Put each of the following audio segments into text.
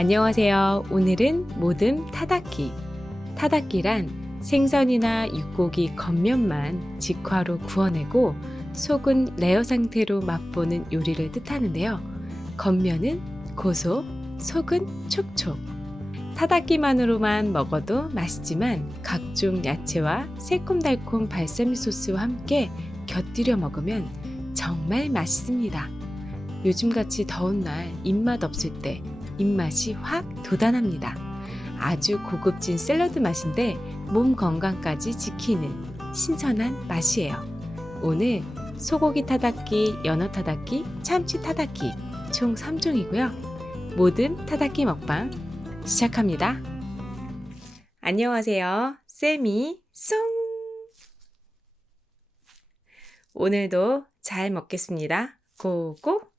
안녕하세요. 오늘은 모듬 타다키. 타다키란 생선이나 육고기 겉면만 직화로 구워내고 속은 레어 상태로 맛보는 요리를 뜻하는데요. 겉면은 고소, 속은 촉촉. 타다키만으로만 먹어도 맛있지만 각종 야채와 새콤달콤 발사믹 소스와 함께 곁들여 먹으면 정말 맛있습니다. 요즘같이 더운 날 입맛 없을 때 입맛이 확 돋아납니다. 아주 고급진 샐러드 맛인데 몸 건강까지 지키는 신선한 맛이에요. 오늘 소고기 타다키, 연어 타다키, 참치 타다키 총 3종이고요. 모든 타다키 먹방 시작합니다. 안녕하세요. 쌤이 송! 오늘도 잘 먹겠습니다. 고고!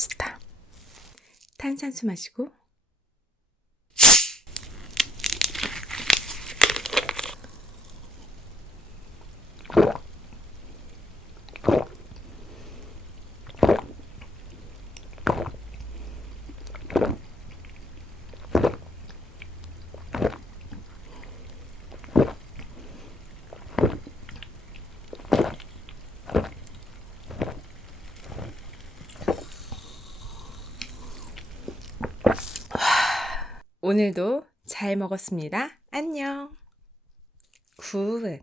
맛있다. 탄산수 마시고 오늘도 잘 먹었습니다. 안녕. 굿.